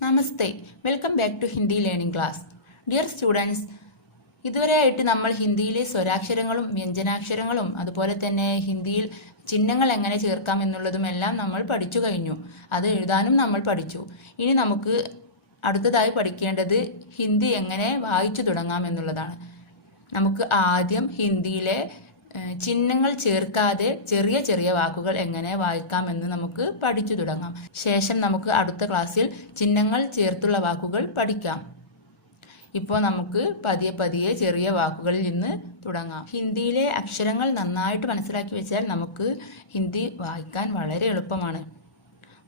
Namaste, welcome back to Hindi learning class. Dear students, ഇതുവരെയായിട്ട് നമ്മൾ ഹിന്ദിയിലെ സ്വരാക്ഷരങ്ങളും വ്യഞ്ജനാക്ഷരങ്ങളും അതുപോലെ തന്നെ ഹിന്ദിയിൽ ചിഹ്നങ്ങൾ എങ്ങനെ ചേർക്കാം എന്നുള്ളതുമെല്ലാം നമ്മൾ പഠിച്ചു കഴിഞ്ഞു. അത് എഴുതാനും നമ്മൾ പഠിച്ചു. ഇനി നമുക്ക് അടുത്തതായി പഠിക്കേണ്ടത് ഹിന്ദി എങ്ങനെ വായിച്ചു തുടങ്ങാം എന്നുള്ളതാണ്. നമുക്ക് ആദ്യം ഹിന്ദിയിലെ ചിഹ്നങ്ങൾ ചേർക്കാതെ ചെറിയ ചെറിയ വാക്കുകൾ എങ്ങനെ വായിക്കാമെന്ന് നമുക്ക് പഠിച്ചു തുടങ്ങാം. ശേഷം നമുക്ക് അടുത്ത ക്ലാസ്സിൽ ചിഹ്നങ്ങൾ ചേർത്തുള്ള വാക്കുകൾ പഠിക്കാം. ഇപ്പോൾ നമുക്ക് പതിയെ പതിയെ ചെറിയ വാക്കുകളിൽ നിന്ന് തുടങ്ങാം. ഹിന്ദിയിലെ അക്ഷരങ്ങൾ നന്നായിട്ട് മനസ്സിലാക്കി വെച്ചാൽ നമുക്ക് ഹിന്ദി വായിക്കാൻ വളരെ എളുപ്പമാണ്.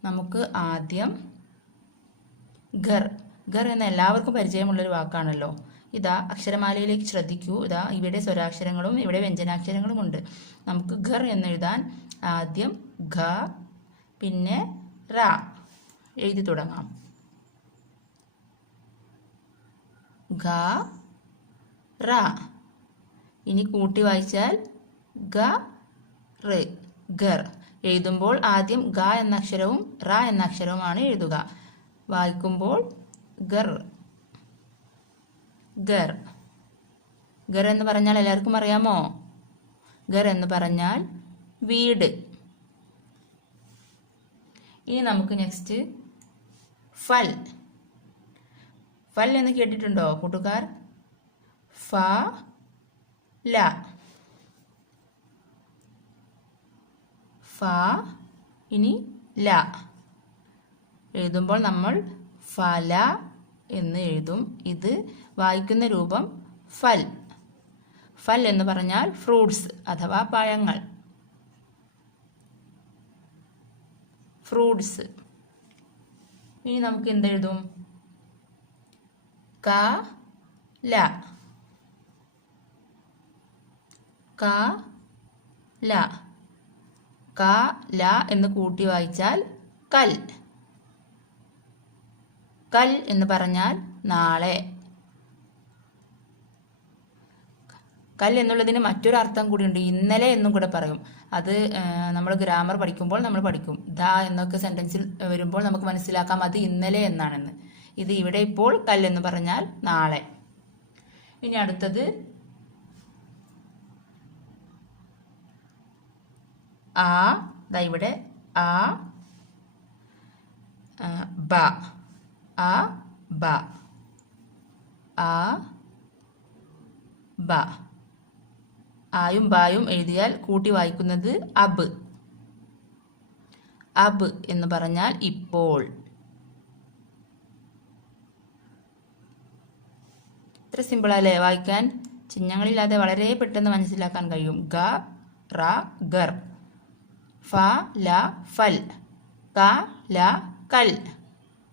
നമുക്ക് ആദ്യം ഘർ. ഘർ എന്ന എല്ലാവർക്കും പരിചയമുള്ളൊരു വാക്കാണല്ലോ. ഇതാ അക്ഷരമാലയിലേക്ക് ശ്രദ്ധിക്കൂ. ഇതാ ഇവിടെ സ്വരാക്ഷരങ്ങളും ഇവിടെ വ്യഞ്ജനാക്ഷരങ്ങളും ഉണ്ട്. നമുക്ക് ഘർ എന്നെഴുതാൻ ആദ്യം ഘ പിന്നെ റ എഴുതി തുടങ്ങാം. ഘ റ. ഇനി കൂട്ടി വായിച്ചാൽ ഗ റ് ഘർ. എഴുതുമ്പോൾ ആദ്യം ഗ എന്ന അക്ഷരവും റ എന്ന അക്ഷരവുമാണ് എഴുതുക. വായിക്കുമ്പോൾ ഘർ ഘർ. ഘർ എന്ന് പറഞ്ഞാൽ എല്ലാവർക്കും അറിയാമോ? ഘർ എന്ന് പറഞ്ഞാൽ വീട്. ഇനി നമുക്ക് നെക്സ്റ്റ് ഫൽ. ഫൽ എന്ന് കേട്ടിട്ടുണ്ടോ കൂട്ടുകാർ? ഫ ല. ഫ ഇനി ല. എഴുതുമ്പോൾ നമ്മൾ ഫല എന്ന് എഴുതും. ഇത് വായിക്കുന്ന രൂപം ഫൽ. ഫൽ എന്ന് പറഞ്ഞാൽ ഫ്രൂട്ട്സ് അഥവാ പഴങ്ങൾ. ഫ്രൂട്ട്സ്. ഇനി നമുക്ക് എന്തെഴുതും? ക ല. ക ല. ക ല എന്ന് കൂട്ടി വായിച്ചാൽ കൽ. കൽ എന്ന് പറഞ്ഞാൽ നാളെ. കൽ എന്നുള്ളതിന് മറ്റൊരു അർത്ഥം കൂടിയുണ്ട്. ഇന്നലെ എന്നും കൂടെ പറയും. അത് നമ്മൾ ഗ്രാമർ പഠിക്കുമ്പോൾ നമ്മൾ പഠിക്കും. ദ എന്നൊക്കെ സെന്റൻസിൽ വരുമ്പോൾ നമുക്ക് മനസ്സിലാക്കാം അത് ഇന്നലെ എന്നാണെന്ന്. ഇത് ഇവിടെ ഇപ്പോൾ കൽ എന്ന് പറഞ്ഞാൽ നാളെ. ഇനി അടുത്തത് ആ. ദാ ഇവിടെ ആ ബ. ആ ബ. ആ ബ. ആയും ബായും എഴുതിയാൽ കൂട്ടി വായിക്കുന്നത് അബ്. അബ് എന്ന് പറഞ്ഞാൽ ഇപ്പോൾ. ഇത്ര സിമ്പിളല്ലേ വായിക്കാൻ? ചിഹ്നങ്ങളില്ലാതെ വളരെ പെട്ടെന്ന് മനസ്സിലാക്കാൻ കഴിയും. ഗ റ ഘർ. ഫ ല ഫൽ. ക ല കൽ.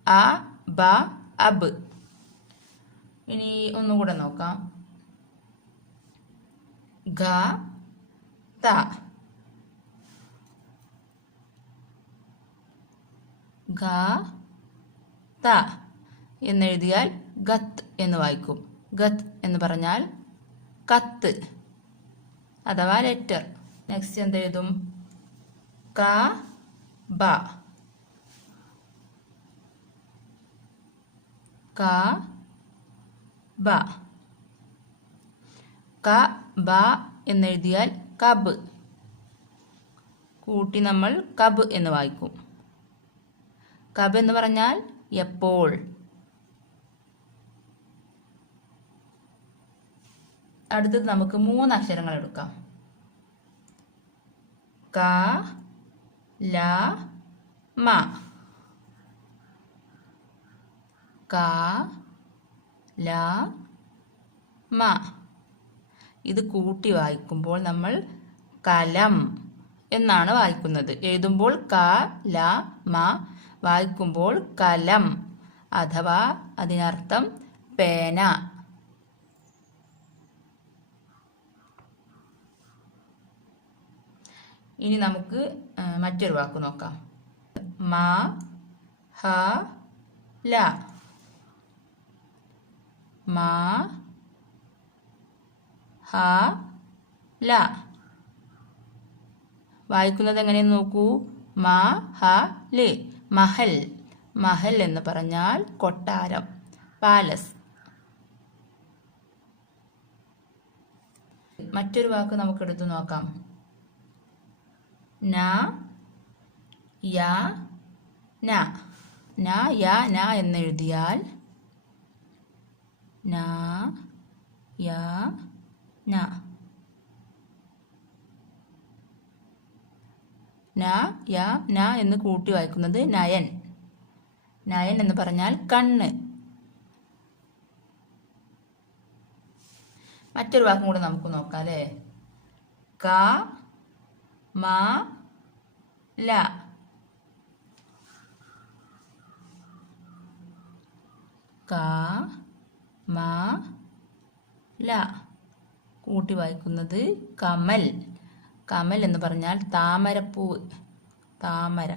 ആ ബ അബ്. ഇനി ഒന്നുകൂടെ നോക്കാം. ഘ ത. ഘ ത എന്നെഴുതിയാൽ ഗത്ത് എന്ന് വായിക്കും. ഗത്ത് എന്ന് പറഞ്ഞാൽ കത്ത് അഥവാ ലെറ്റർ. നെക്സ്റ്റ് എന്തെഴുതും? ക ബ. ക ബ. ക ബ എന്നെഴുതിയാൽ കബ്. കൂട്ടി നമ്മൾ കബ് എന്ന് വായിക്കും. കബ് എന്ന് പറഞ്ഞാൽ എപ്പോൾ. അടുത്തത് നമുക്ക് 3 അക്ഷരങ്ങൾ എടുക്കാം. ക ല മ. ക ല മ. ഇത് കൂട്ടി വായിക്കുമ്പോൾ നമ്മൾ കലം എന്നാണ് വായിക്കുന്നത്. എഴുതുമ്പോൾ ക ല മ. വായിക്കുമ്പോൾ കലം അഥവാ അതിനർത്ഥം പേന. ഇനി നമുക്ക് മറ്റൊരു വാക്ക് നോക്കാം. മ ഹ ല. മ ഹ ല. വായിക്കുന്നത് എങ്ങനെയെന്ന് നോക്കൂ. മ ഹ ല് മഹൽ. മഹൽ എന്ന് പറഞ്ഞാൽ കൊട്ടാരം, പാലസ്. മറ്റൊരു വാക്ക് നമുക്ക് എടുത്തു നോക്കാം. ന, യ, ന. ന, യ, ന എന്നെഴുതിയാൽ ന, യ, ന. ന, യ, ന എന്ന് കൂട്ടി വായിക്കുന്നത് നയൻ. നയൻ എന്ന് പറഞ്ഞാൽ കണ്ണ്. മറ്റൊരു വാക്കും കൂടെ നമുക്ക് നോക്കാം അല്ലേ. ക, മ, ല. ക, മ, ല കൂട്ടി വായിക്കുന്നത് കമൽ. കമൽ എന്ന് പറഞ്ഞാൽ താമരപ്പൂവ്, താമര.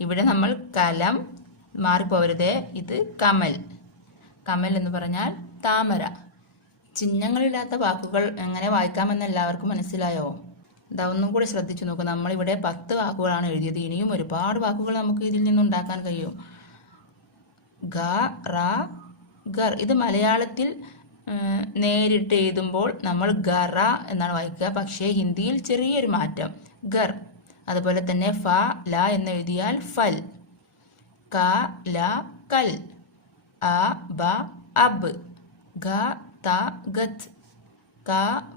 ഇവിടെ നമ്മൾ കലം മാറിപ്പോവരുതേ, ഇത് കമൽ. കമൽ എന്ന് പറഞ്ഞാൽ താമര. ചിഹ്നങ്ങളില്ലാത്ത വാക്കുകൾ എങ്ങനെ വായിക്കാമെന്ന് എല്ലാവർക്കും മനസ്സിലായോ? ഇതാ ഒന്നും കൂടി ശ്രദ്ധിച്ചു നോക്കുക. നമ്മളിവിടെ 10 വാക്കുകളാണ് എഴുതിയത്. ഇനിയും ഒരുപാട് വാക്കുകൾ നമുക്ക് ഇതിൽ നിന്നുണ്ടാക്കാൻ കഴിയും. ഗ, റ, ഗർ. ഇത് മലയാളത്തിൽ നേരിട്ട് എഴുതുമ്പോൾ നമ്മൾ ഗറ എന്നാണ് വായിക്കുക. പക്ഷേ ഹിന്ദിയിൽ ചെറിയൊരു മാറ്റം, ഗർ. അതുപോലെ തന്നെ ഫ, ല എന്ന് എഴുതിയാൽ ഫൽ. ക, ല, കൽ. അ, ബ, അബ്. ഗ, ത, ഗത്. ക,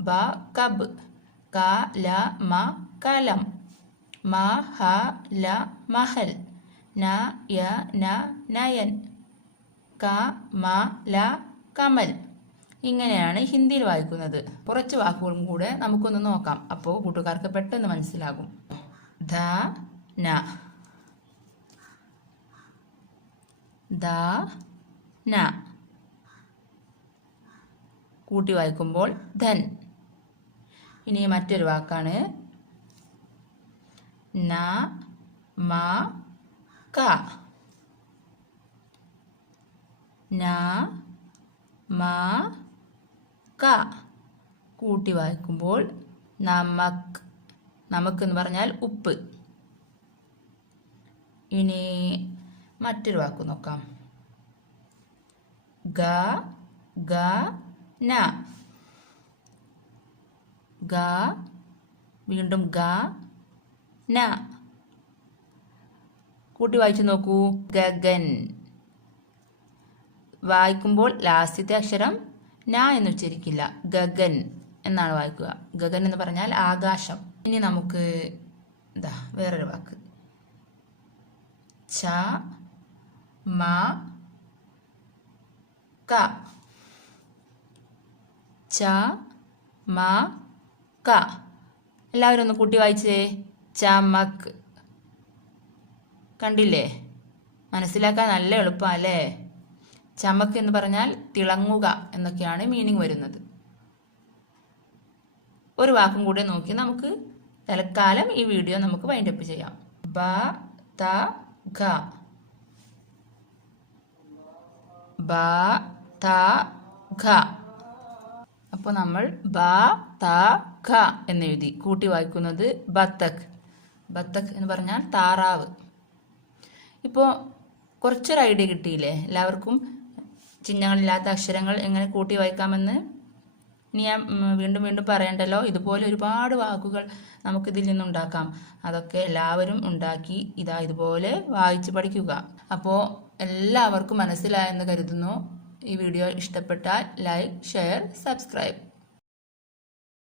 ബ, കബ്. ക, ല, മ, കലം. മ, ഹ, ല, മഹൽ. ന, യ, ന, നയൻ. ക, മ, ല, കമൽ. ഇങ്ങനെയാണ് ഹിന്ദിയിൽ വായിക്കുന്നത്. കുറച്ച് വാക്കുകളും കൂടെ നമുക്കൊന്ന് നോക്കാം. അപ്പോൾ കൂട്ടുകാർക്ക് പെട്ടെന്ന് മനസ്സിലാകും. ധ, ന. ധ, ന കൂട്ടി വായിക്കുമ്പോൾ ധൻ. ഇനി മറ്റൊരു വാക്കാണ് ന, മ, ക. ന, മ, ക കൂട്ടി വായിക്കുമ്പോൾ നമക്. നമക്ക് എന്ന് പറഞ്ഞാൽ ഉപ്പ്. ഇനി മറ്റൊരു വാക്ക് നോക്കാം. ഗ, ഗ, ന. ഗ, വീണ്ടും ഗ, ന കൂട്ടി വായിച്ചു നോക്കൂ. ഗഗൻ. വായിക്കുമ്പോൾ ലാസ്റ്റത്തെ അക്ഷരം ന എന്ന് ഉച്ചരിക്കില്ല, ഗഗൻ എന്നാണ് വായിക്കുക. ഗഗൻ എന്ന് പറഞ്ഞാൽ ആകാശം. ഇനി നമുക്ക് വേറൊരു വാക്ക്. ച, മ, ക. ച, മ, ക. എല്ലാവരും ഒന്ന് കൂട്ടി വായിച്ചേ. ചമക്. കണ്ടില്ലേ? മനസ്സിലാക്കാൻ നല്ല എളുപ്പമല്ലേ? ചമക്ക് എന്ന് പറഞ്ഞാൽ തിളങ്ങുക എന്നൊക്കെയാണ് മീനിങ് വരുന്നത്. ഒരു വാക്കും കൂടെ നോക്കി നമുക്ക് തൽക്കാലം ഈ വീഡിയോ നമുക്ക് വൈൻഡപ്പ് ചെയ്യാം. ബ, ത, ഘ. ബ, ത, ഘ. അപ്പോൾ നമ്മൾ ബ, ത, ഘ എന്നെഴുതി. കൂട്ടി വായിക്കുന്നത് ബത്തക്. ബത്തക് എന്ന് പറഞ്ഞാൽ താറാവ്. ഇപ്പോൾ കുറച്ചൊരു ഐഡിയ കിട്ടിയില്ലേ എല്ലാവർക്കും? ചിഹ്നങ്ങളില്ലാത്ത അക്ഷരങ്ങൾ എങ്ങനെ കൂട്ടി വായിക്കാമെന്ന്. ഇനി ഞാൻ വീണ്ടും വീണ്ടും പറയണ്ടല്ലോ, ഇതുപോലെ ഒരുപാട് വാക്കുകൾ നമുക്കിതിൽ നിന്നുണ്ടാക്കാം. അതൊക്കെ എല്ലാവരും ഉണ്ടാക്കി ഇതുപോലെ വായിച്ച് പഠിക്കുക. അപ്പോൾ എല്ലാവർക്കും മനസ്സിലായെന്ന് കരുതുന്നു. ഈ വീഡിയോ ഇഷ്ടപ്പെട്ടാൽ ലൈക്ക്, ഷെയർ, സബ്സ്ക്രൈബ്.